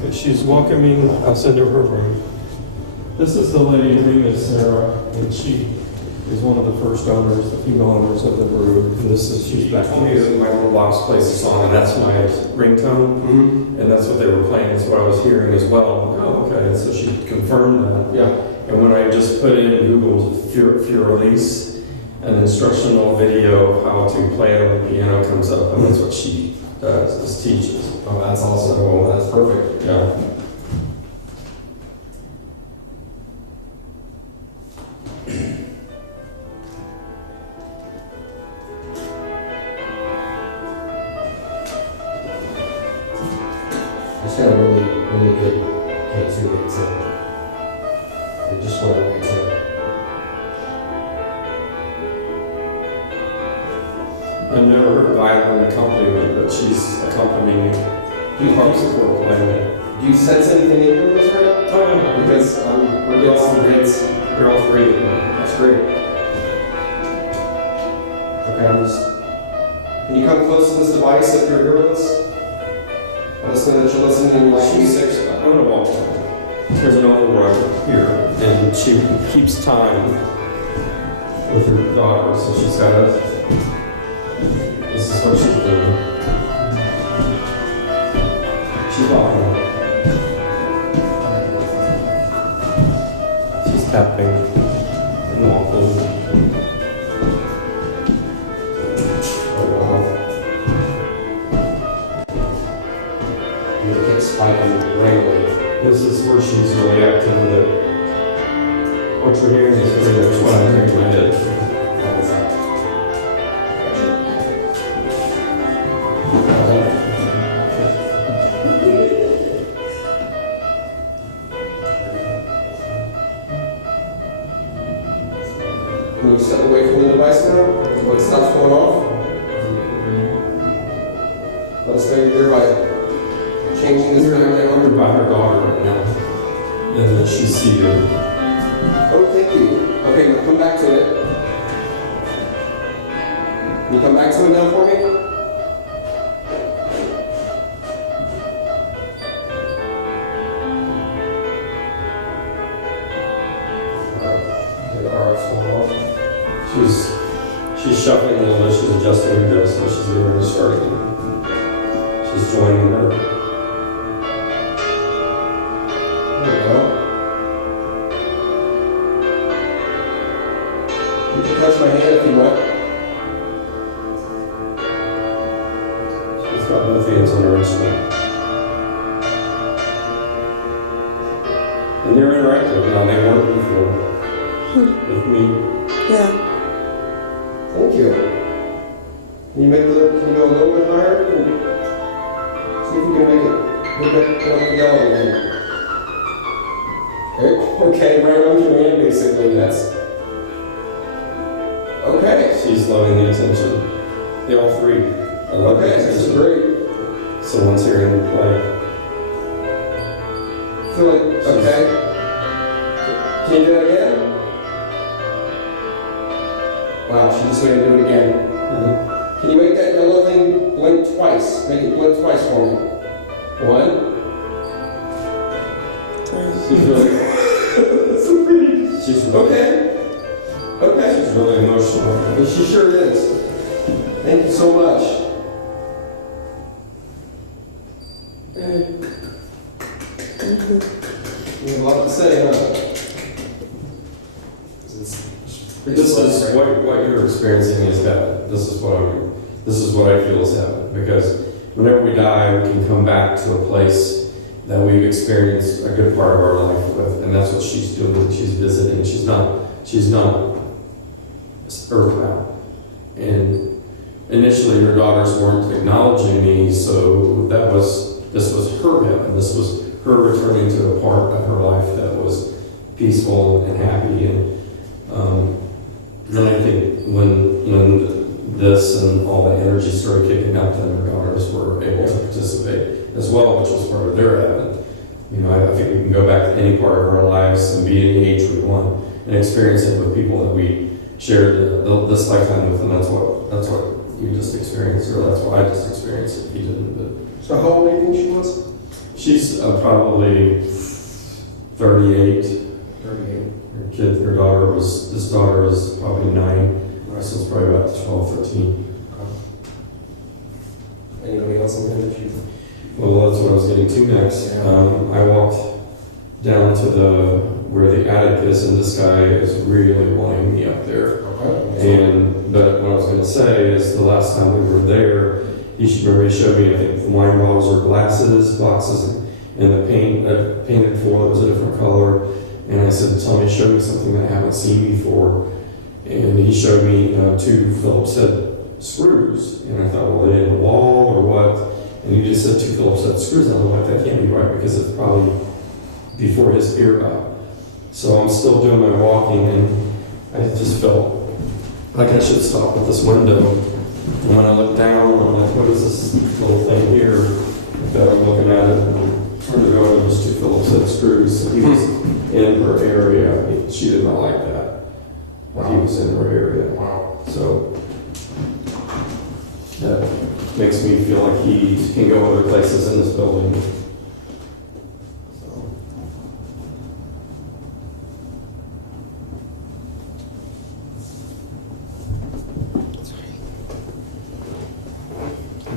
Okay, she's welcoming us into her room. This is the lady, her name is Sarah, and she is one of the first owners, the female owners of the room. And this is, she's back here. My little box plays a song, and that's my ringtone. Mm-hmm. And that's what they were playing, that's what I was hearing as well. Oh, okay, and so she confirmed that. Yeah. And when I just put in Google Furelise, an instructional video of how to play on the piano comes up, and that's what she does, just teaches. Oh, that's also, that's perfect. Yeah. I just got a really good K2 exam. I just went away to. I've never heard violin accompaniment, but she's accompanying harpsichord playing it. Do you sense anything in your rooms right now? Oh, yeah. Because we're They're all three of them. That's great. Okay, can you come close to this device if you're hearing this? Listen that you're listening like music. I'm gonna walk. There's an override here, and she keeps time with her daughter, so she's got a. This is what she's doing. She's walking. She's tapping and walking. Spiking regularly. This is where she's really active with it. What you're hearing is pretty much what I'm hearing in my head. Can you step away from the device now? What stuff's going off? Let's make it there by changing this You're wondering about her daughter right now. And that she's seated. Oh, thank you. Okay, now come back to it. Can you come back to it now for me? She's shuffling a little bit, she's adjusting her hips, so she's getting ready to start again. She's joining her. There we go. You can touch my hand if you want. She's got both hands on her instrument. And they're interactive now, they weren't before. With me. Yeah. Thank you. Can you go a little bit higher? See if you can make it a little yellow again. Okay, right on your hand basically, that's. Okay. She's loving the attention. They all three are loving the Okay, this is attention. great. So once hearing them play. Feel like, okay. Can you do that again? Wow, she just made it do it again. Mm-hmm. Can you make that yellow thing blink twice? Make it blink twice for me. One. She's really, So pretty. she's really, Okay. Okay. she's really emotional. She sure is. Thank you so much. You have a lot to say, huh? This is what you're experiencing is heaven. This is what I feel is heaven. Because whenever we die, we can come back to a place that we've experienced a good part of our life with, and that's what she's doing. She's visiting. She's not earthbound. And initially, her daughters weren't acknowledging me, so this was her heaven. This was her returning to a part of her life that was peaceful and happy. And I think when this and all the energy started kicking up, then her daughters were able to participate as well, which was part of their heaven. You know, I think we can go back to any part of our lives and be any age we want and experience it with people that we shared this lifetime with, and that's what you just experienced, or that's what I just experienced if you didn't. But So how old do you think she was? She's probably 38. 38. Her daughter was, this daughter is probably 9. The rest was probably about 12, 13. Anybody else on there that you? Well, that's what I was getting to next. I walked down to where the attic is, and this guy is really wanting me up there. But what I was going to say is the last time we were there, he showed me, I think, the wine bottles or boxes, and the painted floor was a different color. And I said, show me something that I haven't seen before. And he showed me 2 Phillips head screws. And I thought, well, are they in the wall or what? And he just said 2 Phillips head screws. And I'm like, that can't be right because it's probably before his era. So I'm still doing my walking, and I just felt like I should stop at this window. And when I look down, I'm like, what is this little thing here? That I'm looking at it, and turned to go, and those 2 Phillips head screws. He was in her area. She did not like that. But he was in her area. Wow. So that makes me feel like he can go other places in this building.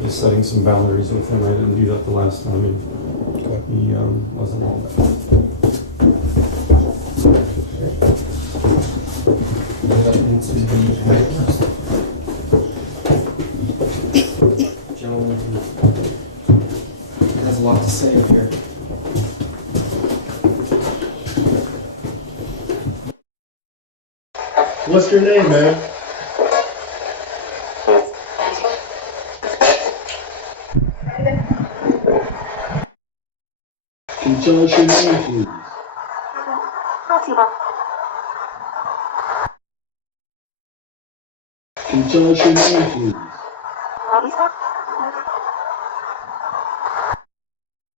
Just setting some boundaries with him. I didn't do that the last time, and he wasn't all that. Gentleman has a lot to say up here. What's your name, man? Can you tell us your name, please? Can you tell us your name, please?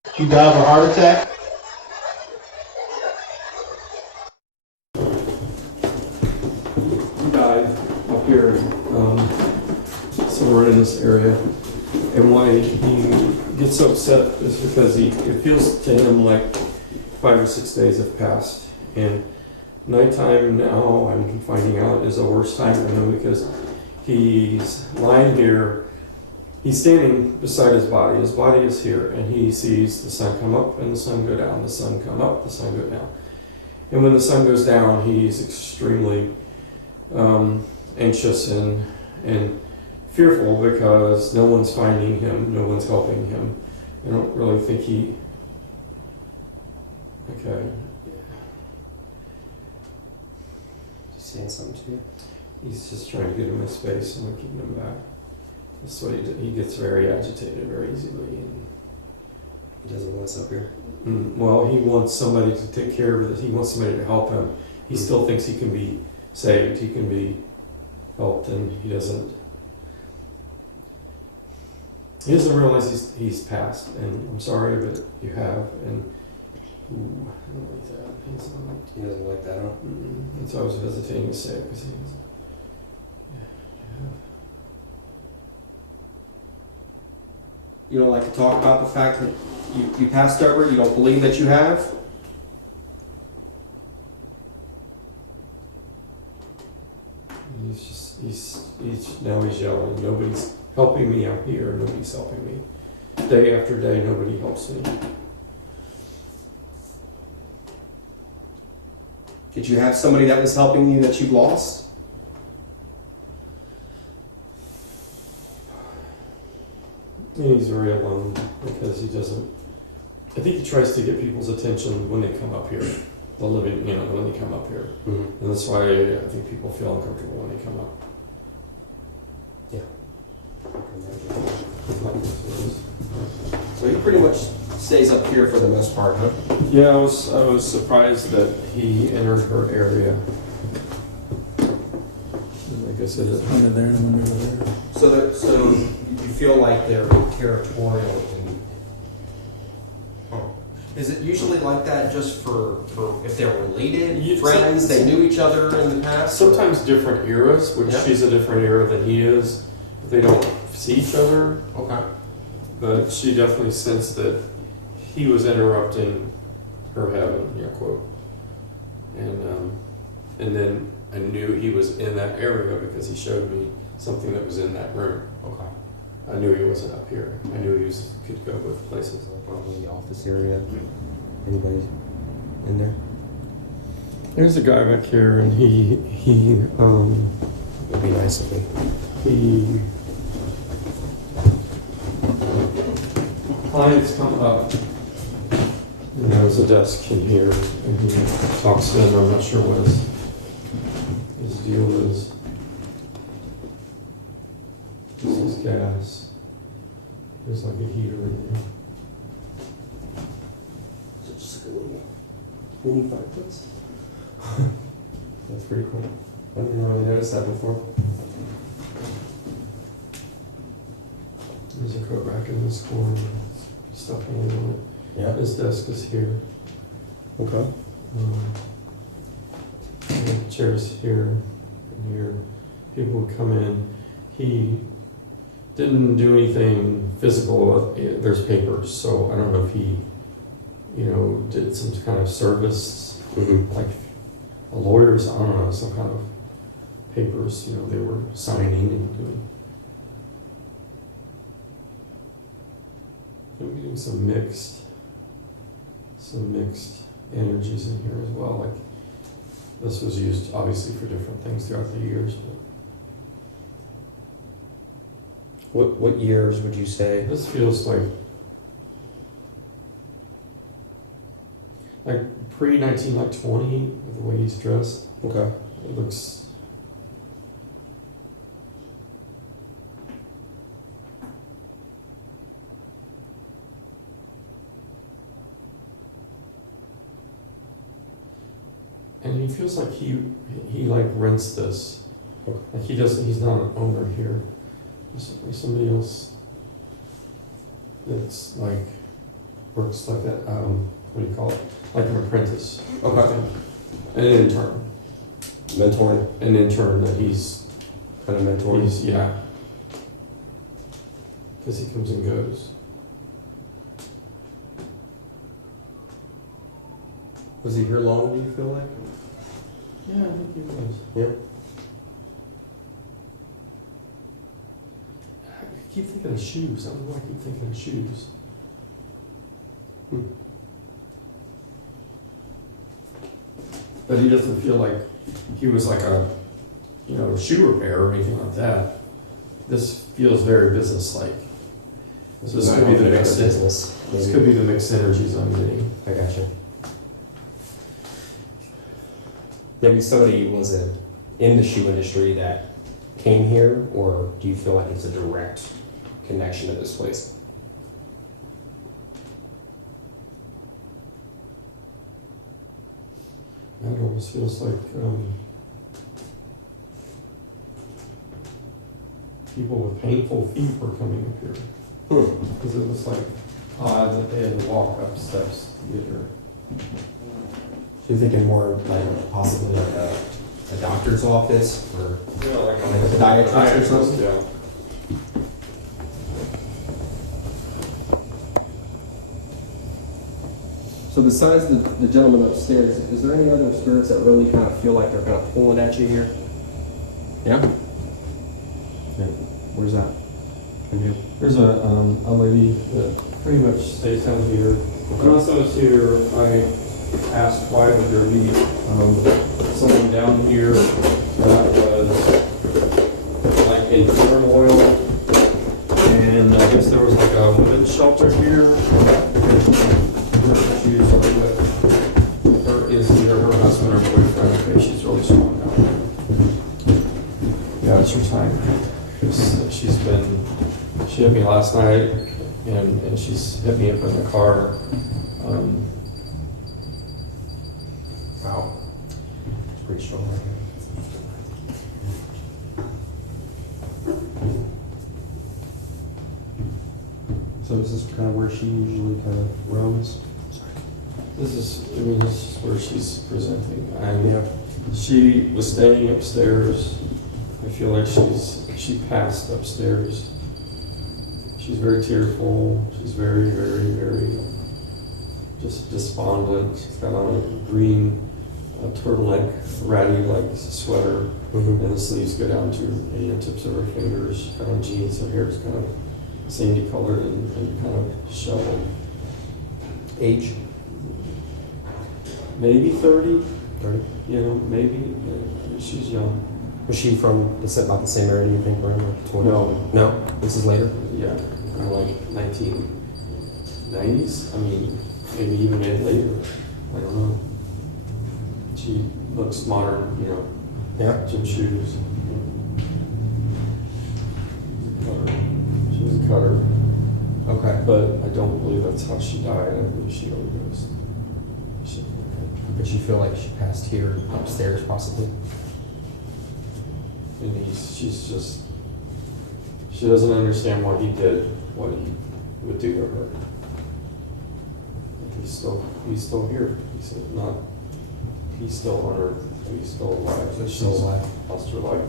Did you die of a heart attack? He died up here, somewhere in this area. And why he gets so upset is because it feels to him like 5 or 6 days have passed. And nighttime now, I'm finding out, is the worst time for him because he's lying here. He's standing beside his body. His body is here, and he sees the sun come up and the sun go down, the sun come up, the sun go down. And when the sun goes down, he's extremely anxious and fearful because no one's finding him, no one's helping him. I don't really think he... Okay. He's saying something to you? He's just trying to get him his space, and we're keeping him back. That's what he did. He gets very agitated very easily. And He doesn't want us up here. well, he wants somebody to take care of it. He wants somebody to help him. He still thinks he can be saved. He can be helped, and he doesn't. He doesn't realize he's passed, and I'm sorry, but you have. And ooh, I don't like that. He doesn't like that, huh? And so I was hesitating to say it because he was. Yeah. You don't like to talk about the fact that you passed over? You don't believe that you have? He's now he's yelling. Nobody's helping me out here. Nobody's helping me. Day after day, nobody helps me. Did you have somebody that was helping you that you lost? He's very alone because he doesn't. I think he tries to get people's attention when they come up here. The living, when they come up here, and that's why I think people feel uncomfortable when they come up. Yeah. So he pretty much stays up here for the most part, huh? Yeah, I was surprised that he entered her area. Like I said, Under there and under there. So you feel like they're territorial. Is it usually like that just for if they're related, friends, they knew each other in the past? sometimes different eras, which she's a different era than he is. But they don't see each other. Okay. But she definitely sensed that he was interrupting her heaven, yeah, quote. And then I knew he was in that area because he showed me something that was in that room. Okay. I knew he wasn't up here. I knew he could go both places. Probably the office area. Anybody in there? There's a guy back here, and he It'd be nice if we. Clients come up, and there's a desk in here, and he talks to them. I'm not sure what his deal is. This is gas. There's like a heater in there. So just a little mini fireplace. That's pretty cool. I didn't really notice that before. There's a coat rack in this corner. Stuff hanging on it. Yeah. His desk is here. Okay. And the chairs here and here. People would come in. He didn't do anything physical. There's papers, so I don't know if he, did some kind of service, Mm-hmm. like a lawyer's, I don't know, some kind of papers, they were signing and doing. I'm getting some mixed energies in here as well. Like this was used obviously for different things throughout the years, but What years would you say? this feels like pre-1920 with the way he's dressed. Okay. It looks. And he feels like he like rents this. Okay. Like he's not an owner here. There's somebody else that's like, works like that, what do you call it? Like an apprentice. Okay. An intern. Mentoring. An intern that he's, Kind of mentoring. yeah. Because he comes and goes. Was he here long, do you feel like? Yeah, I think he was. Yeah. I keep thinking of shoes. I don't know why I keep thinking of shoes. But he doesn't feel like he was like a, shoe repair or anything like that. This feels very business-like. So this could be the mixed business. This could be the mixed energies I'm getting. I gotcha. Maybe somebody wasn't in the shoe industry that came here, or do you feel like it's a direct connection to this place? It almost feels like people with painful feet were coming up here. Because it was like odd that they had to walk up steps to get here. So you're thinking more like possibly like a doctor's office, or Yeah, like a podiatrist or something? Yeah. So besides the gentleman upstairs, is there any other spirits that really kind of feel like they're kind of pulling at you here? Yeah? Yeah. Where's that? There's a lady that pretty much stays down here. When I was here, I asked why would there be someone down here that was like in turmoil, and I guess there was like a women's shelter here. She's with her is either her husband or boyfriend. Okay, she's really strong now. Yeah, it's your time. She hit me last night, and she's hit me up in the car. Wow. It's pretty strong right here. So is this kind of where she usually kind of roams? This is where she's presenting. She was staying upstairs. I feel like she passed upstairs. She's very tearful. She's very, very, very just despondent. She's got on a green turtleneck, ratty like sweater, and the sleeves go down to the tips of her fingers. She's got on jeans. Her hair is kind of sandy colored and kind of disheveled. Age? Maybe 30. 30. You know, maybe. She's young. Was she from about the same area, do you think, around like 20? No. No? This is later? Yeah, kind of like 1990s. I mean, maybe even later. I don't know. She looks modern, you know. Yeah. Gym shoes. Cutter. She was a cutter, Okay. but I don't believe that's how she died. I believe she overdosed. Shit like that. But you feel like she passed here upstairs, possibly? And she's just, she doesn't understand why he did what he would do to her. Like he's still here. He's still on earth. He's still alive. But Still she's alive. lost her life.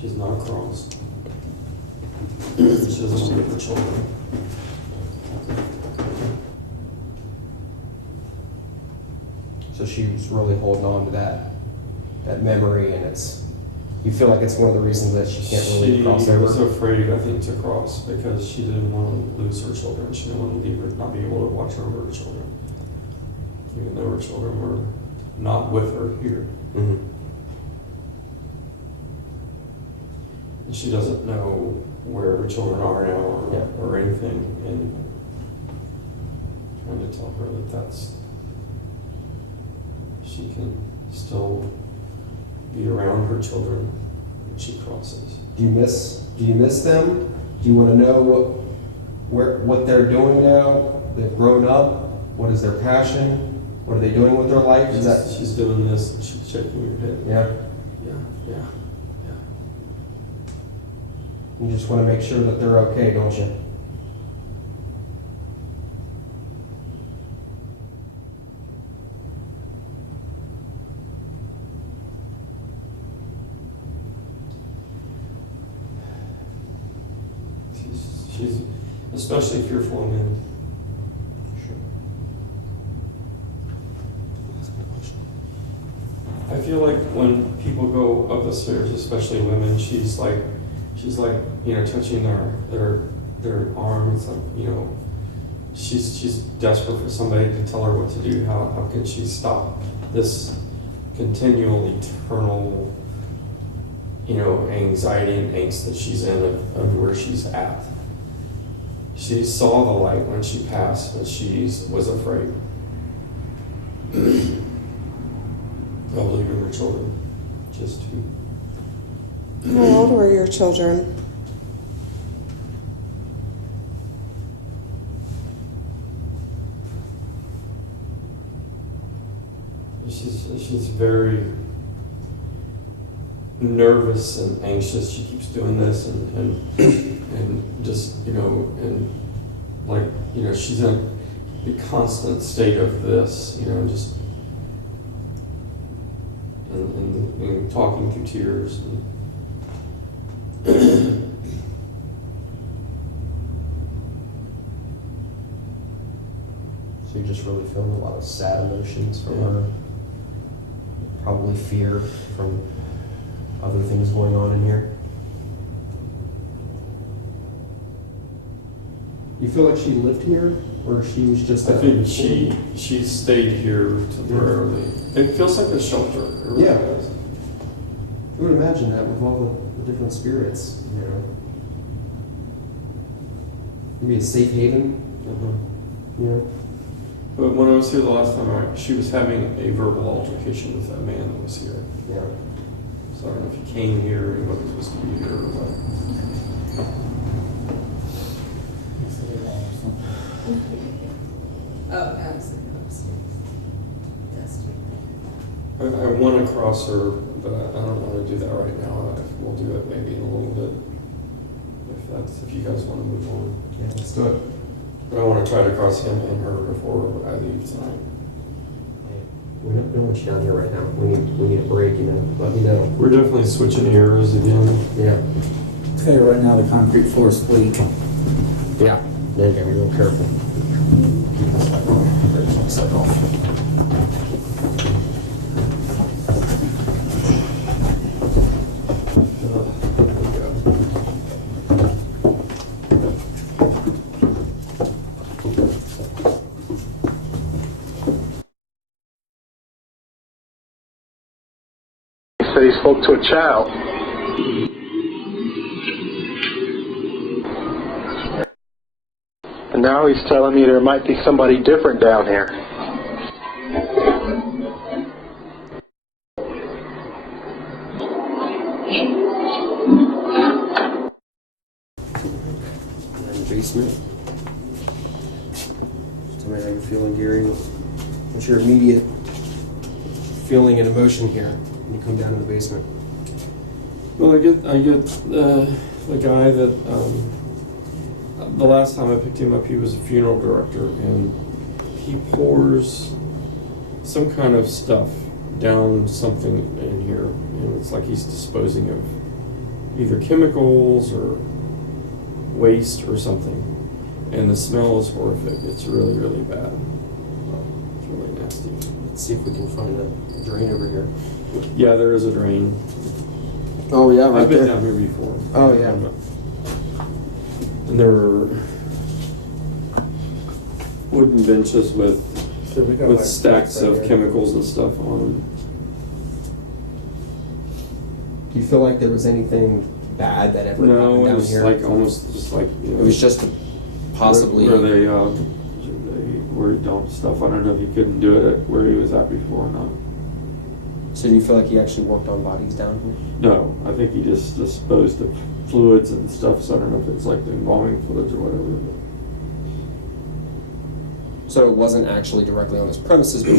She's not crossed. She doesn't want to get her children. So she was really holding on to that memory, and you feel like it's one of the reasons that she can't really cross She over. was afraid, I think, to cross because she didn't want to lose her children. She didn't want to leave her, not be able to watch her children, even though her children were not with her here. Mm-hmm. And she doesn't know where her children are now or anything, and trying to tell her that she can still be around her children when she crosses. Do you miss them? Do you want to know what they're doing now? They've grown up. What is their passion? What are they doing with their life? She's doing this and she's shaking her head. Yeah. Yeah. You just want to make sure that they're okay, don't you? She's especially fearful of men. Sure. I feel like when people go up the stairs, especially women, she's like, touching their arms, like, she's desperate for somebody to tell her what to do. How can she stop this continual, eternal, anxiety and angst that she's in of where she's at? She saw the light when she passed, but she was afraid of leaving her children just to. How old were your children? She's very nervous and anxious. She keeps doing this and just, she's in a constant state of this, just and talking through tears. So you're just really feeling a lot of sad emotions from her. Probably fear from other things going on in here. You feel like she lived here, or she was just? I think she stayed here temporarily. It feels like a shelter. It really Yeah. does. I would imagine that with all the different spirits, Maybe a safe haven, But when I was here the last time, she was having a verbal altercation with that man that was here. Yeah. So I don't know if he came here, he wasn't supposed to be here, or what. Oh, absolutely. I want to cross her, but I don't want to do that right now. We'll do it maybe in a little bit, if you guys want to move on. Yeah, let's do it. But I want to try to cross him and her before I leave tonight. We don't want you down here right now. We need a break, Let me know. We're definitely switching ears again. Yeah. I'll tell you right now, the concrete floor is bleak. Yeah. Then get real careful. Slide off. He said he spoke to a child. And now he's telling me there might be somebody different down here. In the basement. Tell me how you're feeling, Gary. What's your immediate feeling and emotion here when you come down to the basement? Well, I get the guy that the last time I picked him up, he was a funeral director, and he pours some kind of stuff down something in here, and it's like he's disposing of either chemicals or waste or something, and the smell is horrific. It's really, really bad. It's really nasty. Let's see if we can find a drain over here. Yeah, there is a drain. Oh yeah, right I've been there. down here before. Oh yeah. And there were wooden benches with stacks of chemicals and stuff on them. Do you feel like there was anything bad that ever No, happened it down was here? like almost just like, you know, It was just possibly. where they where he dumped stuff. I don't know if he couldn't do it at where he was at before or not. So do you feel like he actually worked on bodies down here? No, I think he just disposed of fluids and stuff. So I don't know if it's like the embalming fluids or whatever. But So it wasn't actually directly on his premises, but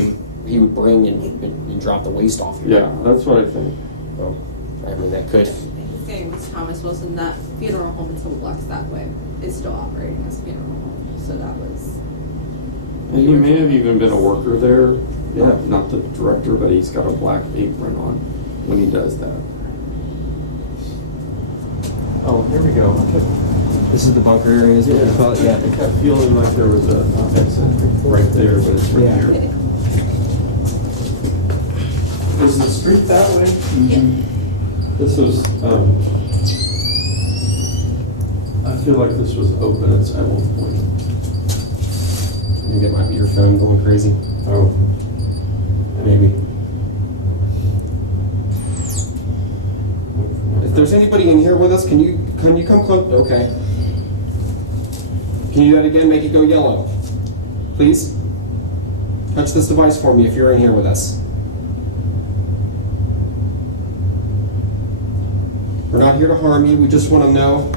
he would bring and drop the waste off here. yeah, that's what I think. Well, I mean, that could. Same with Thomas Wilson, that funeral home until blocks that way is still operating as a funeral home. So that was. And he may have even been a worker there. Yeah. Not the director, but he's got a black apron on when he does that. Oh, here we go. This is the bunker area, is what you call it? I kept feeling like there was a exit right there, but it's right Yeah. here. Is the street that way? Yeah. This was, I feel like this was open at one point. I think it might be your phone going crazy. Oh, Maybe. If there's anybody in here with us, can you come close? Okay. Can you do that again? Make it go yellow. Please? Touch this device for me if you're in here with us. We're not here to harm you. We just want to know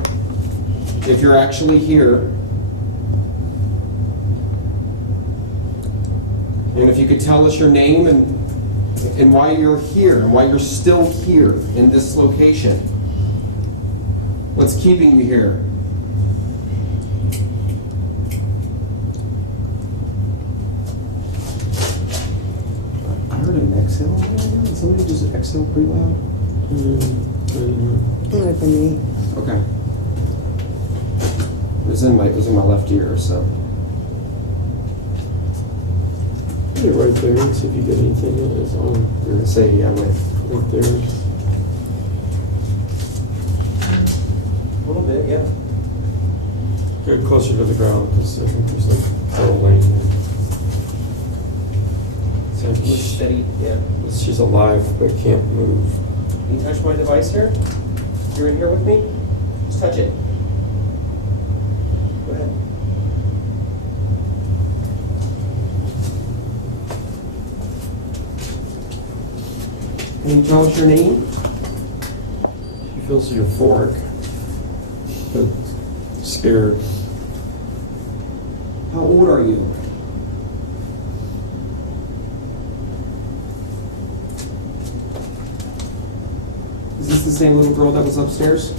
if you're actually here. And if you could tell us your name and why you're here and why you're still here in this location. What's keeping you here? I heard an exhale. Did somebody just exhale pretty loud? Might have been me. Okay. It was in my left ear, so. Put it right there and see if you get anything that is on You're gonna say yeah, wait. right there. A little bit, yeah. Get closer to the ground because I think there's like a lane there. It's like Steady, yeah. she's alive but can't move. Can you touch my device here? You're in here with me? Just touch it. Go ahead. Can you tell us your name? She feels euphoric, but scared. How old are you? Is this the same little girl that was upstairs?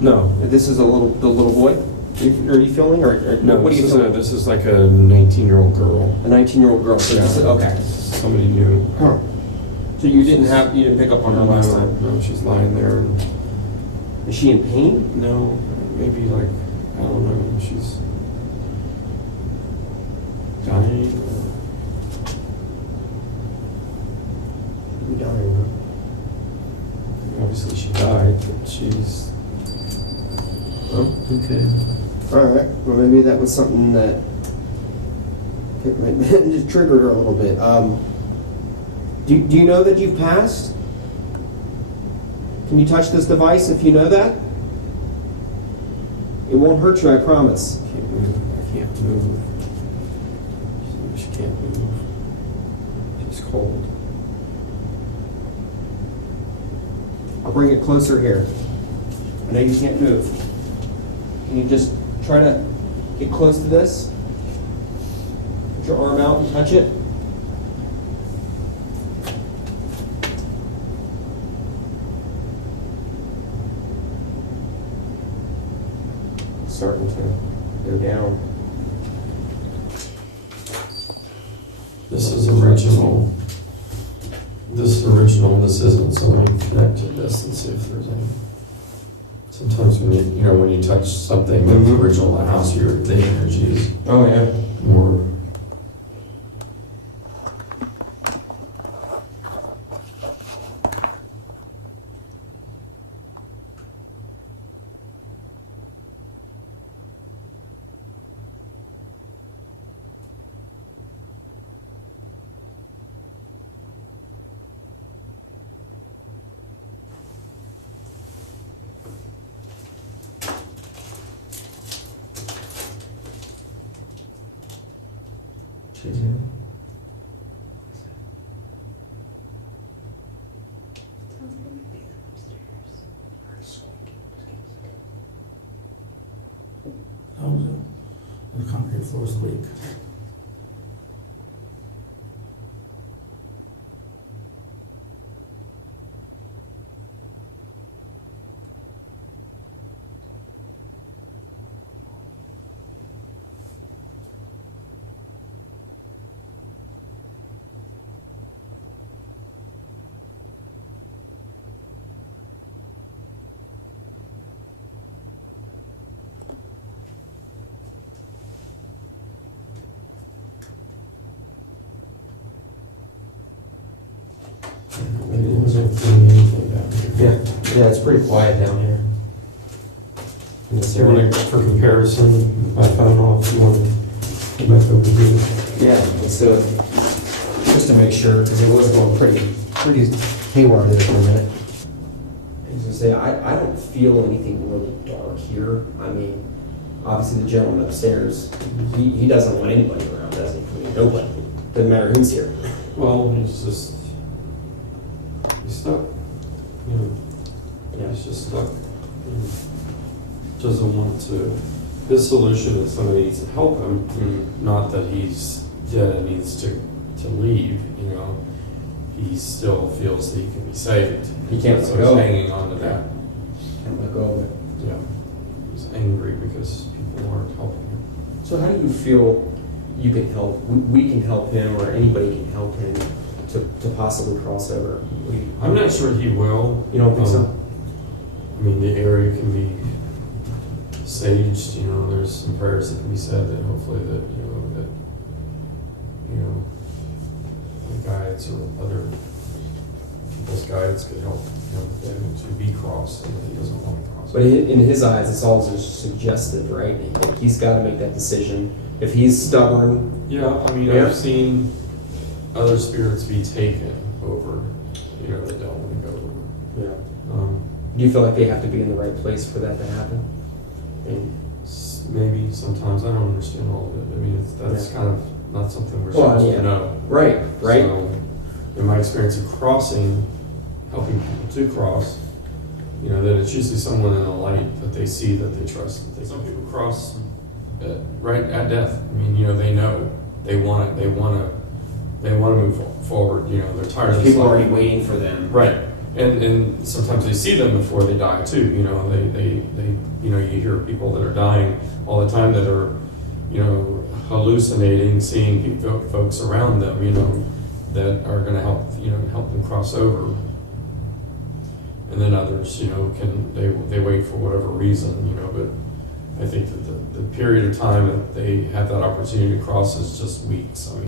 No, This is the little boy? Are you feeling, or no. what are you feeling? This is like a 19-year-old girl. A 19-year-old girl. So this is, okay. Somebody new. Huh. So you didn't pick up on her last time? No, she's lying there. And, Is she in pain? no, maybe like don't know, she's dying. You dying, huh? Obviously she died, but she's okay. Alright, well maybe that was something that just triggered her a little bit. Do you know that you've passed? Can you touch this device if you know that? It won't hurt you, I promise. I can't move. She can't move. She's cold. I'll bring it closer here. I know you can't move. Can you just try to get close to this? Put your arm out and touch it. Starting to go down. This is original. This is original, this isn't, so let me connect to this and see if there's any. Sometimes when when you touch something that's Mhm. original in the house, the energy is Oh yeah. more. She's in. How was it? The concrete floors leak. Maybe it wasn't anything down here. Yeah, it's pretty quiet down here. In this You area. want to, for comparison, my phone off, you want to go back over here? Yeah, let's do it. Just to make sure, because it was going pretty haywire there for a minute. I was gonna say, I don't feel anything really dark here. I mean, obviously the gentleman upstairs, he doesn't want anybody around, does he? I mean, nobody. Doesn't matter who's here. Well, he's stuck. Yeah. He's just stuck. Doesn't want to. His solution is somebody needs to help him, not that he's dead and needs to leave. He still feels that he can be saved. He can't so let go. he's hanging on to that. Can't let go of it. Yeah, he's angry because people aren't helping him. So how do you feel you can help, we can help him, or anybody can help him to possibly cross over? I'm not sure he will. You don't think so? I mean, the area can be saged. There's some prayers that can be said that hopefully that the guides or other people's guides could help him to be crossed, and he doesn't want to cross. But in his eyes, it's all just suggestive, right? He's got to make that decision. If he's stubborn, Yeah, I mean, Yeah. I've seen other spirits be taken over. That don't want to go over. yeah. Do you feel like they have to be in the right place for that to happen? And, Maybe sometimes I don't understand all of it. I mean, that's Yeah. kind of not something we're Well, supposed yeah. to know. right. So, in my experience of crossing, helping people to cross, that it's usually someone in a light that they see that they trust. Some people cross right at death. I mean, they know they want it. They want to move forward. They're tired of this People life. already waiting for them. Right. And sometimes they see them before they die too. They you hear people that are dying all the time that are, hallucinating, seeing folks around them, that are going to help them cross over. And then others, they wait for whatever reason, but I think that the period of time that they had that opportunity to cross is just weeks. I mean,